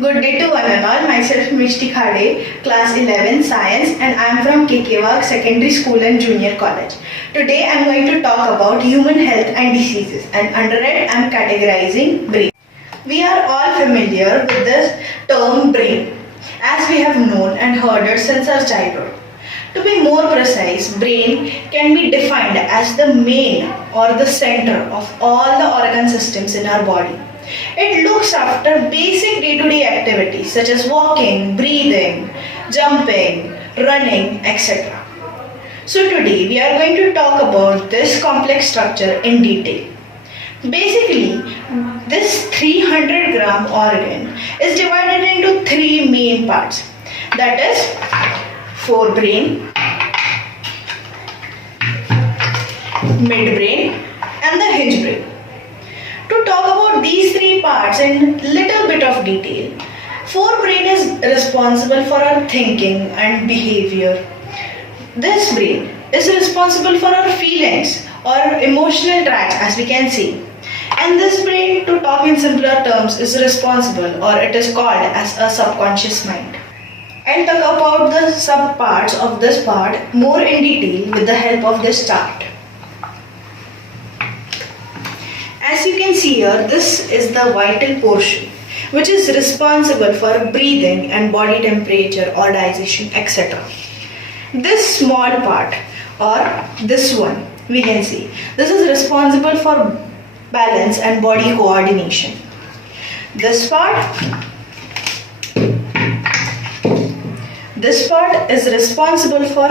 Good day to one and all. Myself Mishti Khade, class 11 science, and I am from Wagh Secondary School and Junior College. Today I am going to talk about human health and diseases, and under it I am categorizing brain. We are all familiar with this term brain, as we have known and heard it since our childhood. To be more precise, brain can be defined as the main or the center of all the organ systems in our body. It looks after basic day-to-day activities such as walking, breathing, jumping, running, etc. So today we are going to talk about this complex structure in detail. Basically, this 300-gram organ is divided into three main parts. That is forebrain, midbrain, and the hingebrain. To talk about these three parts in little bit of detail, forebrain is responsible for our thinking and behavior. This brain is responsible for our feelings or emotional tracts, as we can see. And this brain, to talk in simpler terms, is responsible, or it is called as a subconscious mind. I'll talk about the subparts of this part more in detail with the help of this chart. As you can see here, this is the vital portion which is responsible for breathing and body temperature or digestion, etc. This small part, or this one, we can see, this is responsible for balance and body coordination. This part is responsible for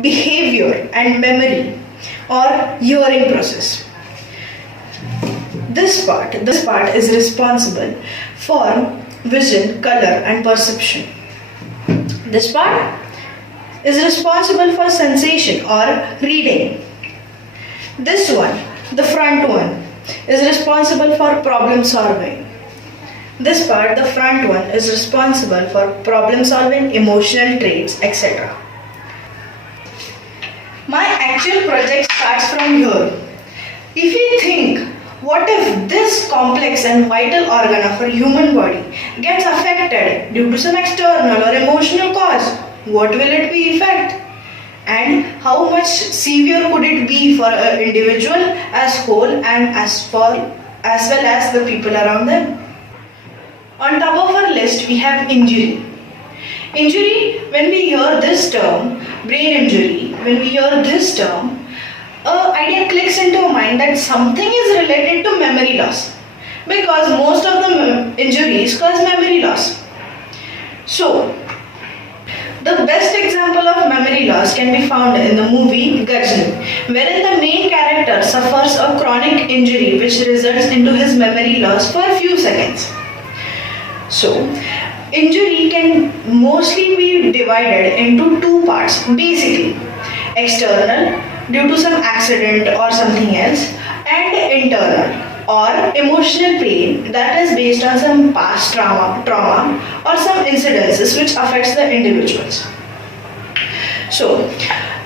behavior and memory or hearing process. This part is responsible for vision, color and perception. This part is responsible for sensation or reading. This one, the front one, is responsible for problem solving. This part, the front one, is responsible for problem solving, emotional traits, etc. My actual project starts from here. If you think, what if this complex and vital organ of our human body gets affected due to some external or emotional cause? What will it be effect? And how much severe could it be for an individual as whole and as well as the people around them? On top of our list we have injury. Injury, when we hear this term, brain injury, when we hear this term, an idea clicks into our mind that something is related to memory loss, because most of the injuries cause memory loss. So, the best example of memory loss can be found in the movie Garjan, wherein the main character suffers a chronic injury which results into his memory loss for a few seconds. So, injury can mostly be divided into two parts, basically external, due to some accident or something else, and internal or emotional pain that is based on some past trauma or some incidences which affects the individuals. So,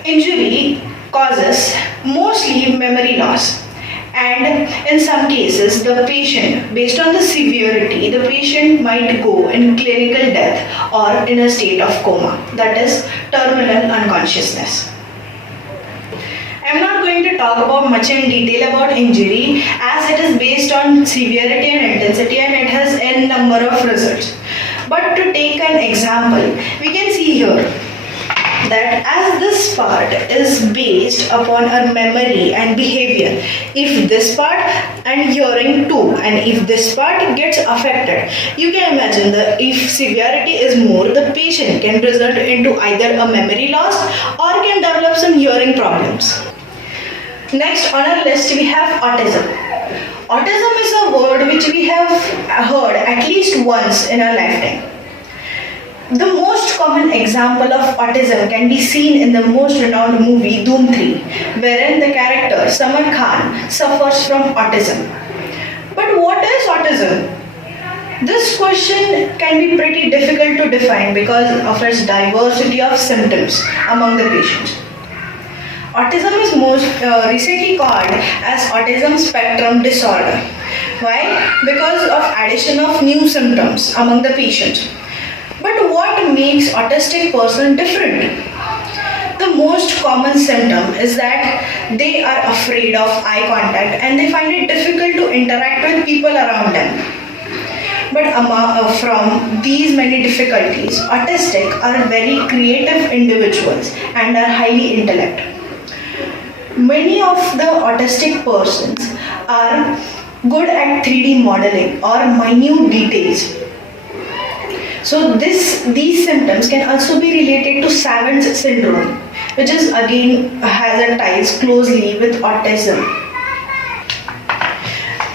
injury causes mostly memory loss, and in some cases the patient, based on the severity, the patient might go in clinical death or in a state of coma, that is terminal unconsciousness. I am not going to talk about much in detail about injury, as it is based on severity and intensity and it has n number of results. But to take an example, we can see here that as this part is based upon our memory and behavior, if this part and hearing too, and if this part gets affected, you can imagine that if severity is more, the patient can result into either a memory loss or can develop some hearing problems. Next on our list we have autism. Autism is a word which we have heard at least once in our lifetime. The most common example of autism can be seen in the most renowned movie Dhoom 3, wherein the character Samar Khan suffers from autism. But what is autism? This question can be pretty difficult to define because of its diversity of symptoms among the patients. Autism is most recently called as autism spectrum disorder. Why? because of addition of new symptoms among the patient. But what makes autistic person different? The most common symptom is that they are afraid of eye contact and they find it difficult to interact with people around them. But from these many difficulties, autistic are very creative individuals and are highly intellect. Many of the autistic persons are good at 3D modeling or minute details. So these symptoms can also be related to Savant's syndrome, which is again has a ties closely with autism.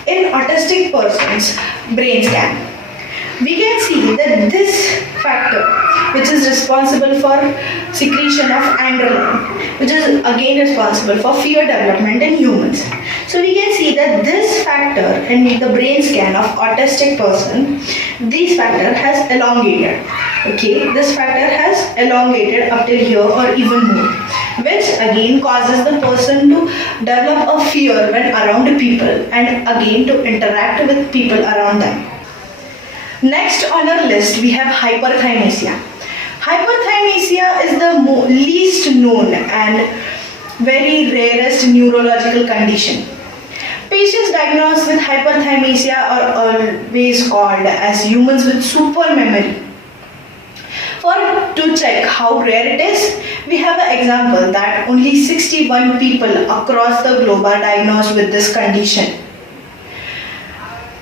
In autistic persons brain scan, we can see that this factor, which is responsible for secretion of adrenaline, which is again responsible for fear development in humans. So we can see that this factor in the brain scan of autistic person, this factor has elongated. Okay, this factor has elongated up till here or even more, which again causes the person to develop a fear when around people and again to interact with people around them. Next on our list we have hyperthymesia. Hyperthymesia is the least known and very rarest neurological condition. Patients diagnosed with hyperthymesia are always called as humans with super memory. To check how rare it is, we have an example that only 61 people across the globe are diagnosed with this condition.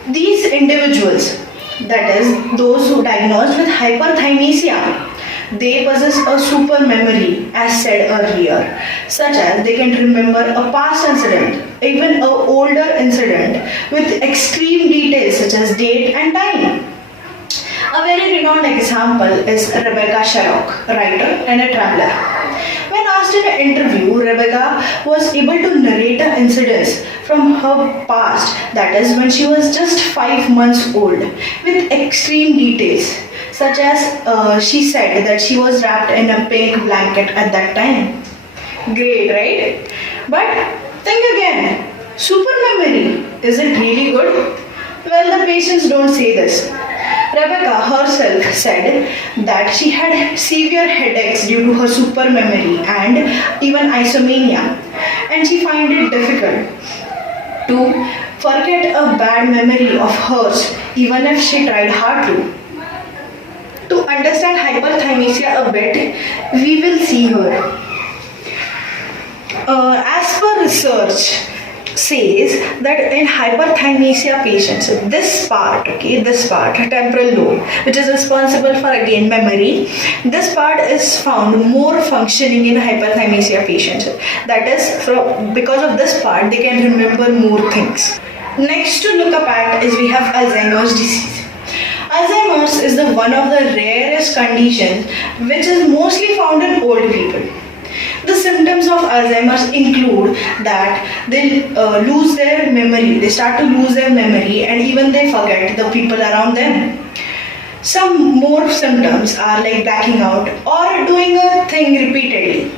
These individuals, that is, those who diagnosed with hyperthymesia, they possess a super memory, as said earlier, such as they can remember a past incident, even an older incident, with extreme details such as date and time. A very renowned example is Rebecca Sharrock, writer and a traveler. When asked in an interview, Rebecca was able to narrate an incident from her past, that is when she was just 5 months old, with extreme details, such as she said that she was wrapped in a pink blanket at that time. Great, right? But think again, super memory, is it really good? Well, the patients don't say this. Rebecca herself said that she had severe headaches due to her super memory and even isomania, and she found it difficult to forget a bad memory of hers even if she tried hard to. To understand hyperthymesia a bit, we will see here. As per research says that in hyperthymesia patients, this part, temporal lobe, which is responsible for again memory, this part is found more functioning in hyperthymesia patients. That is, because of this part, they can remember more things. Next to look up at is we have Alzheimer's disease. Alzheimer's is the one of the rarest conditions which is mostly found in old people. The symptoms of Alzheimer's include that they lose their memory, they start to lose their memory and even they forget the people around them. Some more symptoms are like blacking out or doing a thing repeatedly.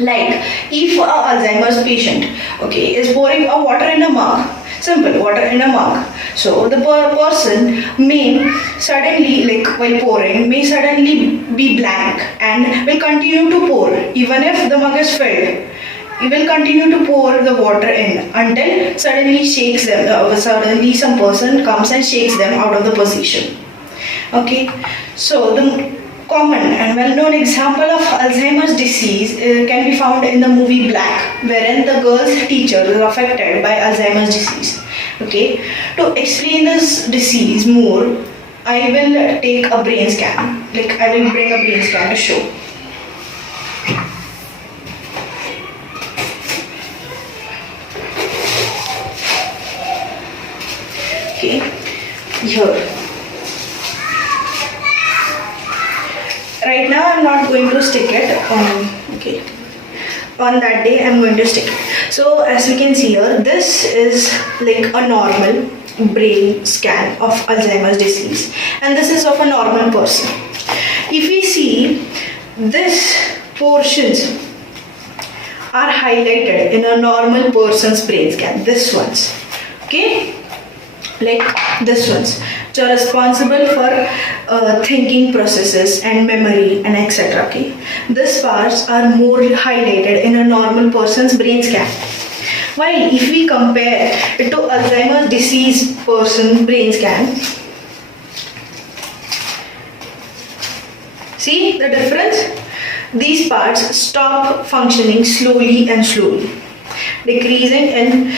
Like if a Alzheimer's patient is pouring a water in a mug, simple water in a mug. So the person may suddenly, like while pouring, may suddenly be blank and will continue to pour even if the mug is filled. He will continue to pour the water in until suddenly shakes them. Suddenly some person comes and shakes them out of the position. Okay, so the common and well-known example of Alzheimer's disease can be found in the movie Black, wherein the girl's teacher is affected by Alzheimer's disease. Okay, to explain this disease more, I will take a brain scan. Like I will bring a brain scan to show. Okay, here. Right now I'm not going to stick it on that day I'm going to stick it. So as you can see here, this is like a normal brain scan of Alzheimer's disease and this is of a normal person. If we see, this portions are highlighted in a normal person's brain scan, this ones. Okay, like this ones, which are responsible for thinking processes and memory and etc. Okay, these parts are more highlighted in a normal person's brain scan. While if we compare it to Alzheimer's disease person brain scan, see the difference? These parts stop functioning slowly and slowly, decreasing and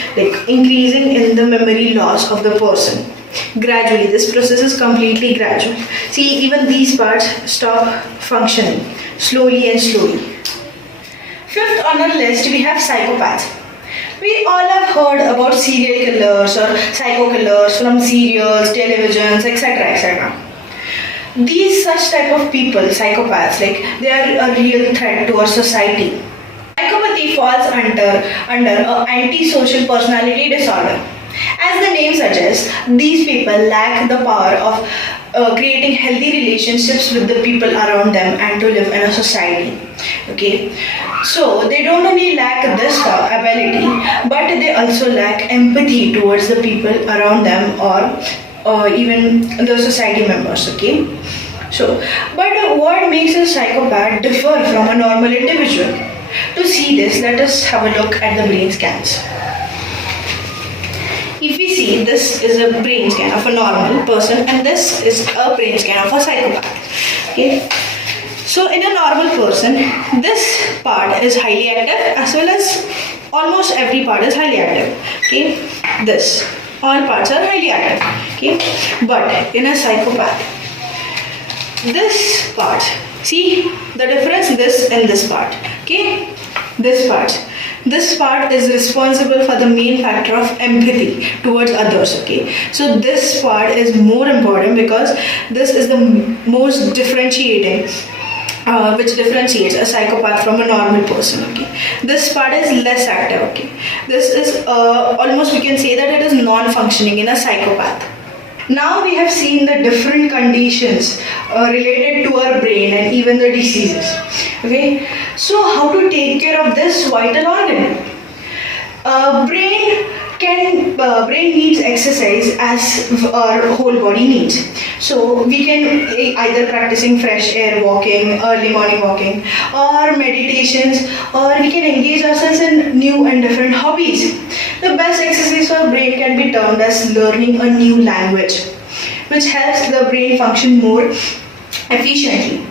increasing in the memory loss of the person. Gradually, this process is completely gradual. See, even these parts stop functioning slowly and slowly. Fifth on our list, we have psychopaths. We all have heard about serial killers or psycho killers from serials, televisions, etc. etc. These such type of people, psychopaths, they are a real threat to our society. Psychopathy falls under a antisocial personality disorder. As the name suggests, these people lack the power of creating healthy relationships with the people around them and to live in a society. Okay, so they don't only lack this ability, but they also lack empathy towards the people around them or even the society members. Okay, so but what makes a psychopath differ from a normal individual? To see this, let us have a look at the brain scans. If we see, this is a brain scan of a normal person and this is a brain scan of a psychopath. Okay, so in a normal person, this part is highly active as well as almost every part is highly active. Okay, this all parts are highly active. Okay, but in a psychopath, this part, see the difference, this and this part. Okay, this part is responsible for the main factor of empathy towards others. Okay, so this part is more important because this is the most differentiating which differentiates a psychopath from a normal person. Okay, this part is less active. Okay, this is almost we can say that it is non-functioning in a psychopath. Now we have seen the different conditions related to our brain and even the diseases. Okay, so how to take care of this vital organ? Brain needs exercise as our whole body needs. So we can either practicing fresh air walking, early morning walking, or meditations, or we can engage ourselves in new and different hobbies. The best exercise for brain can be termed as learning a new language, which helps the brain function more efficiently.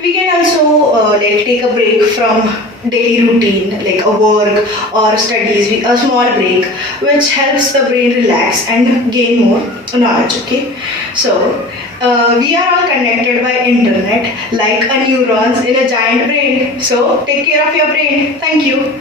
We can also take a break from daily routine like a work or studies, a small break which helps the brain relax and gain more knowledge. Okay, so we are all connected by internet like a neurons in a giant brain, so take care of your brain. Thank you.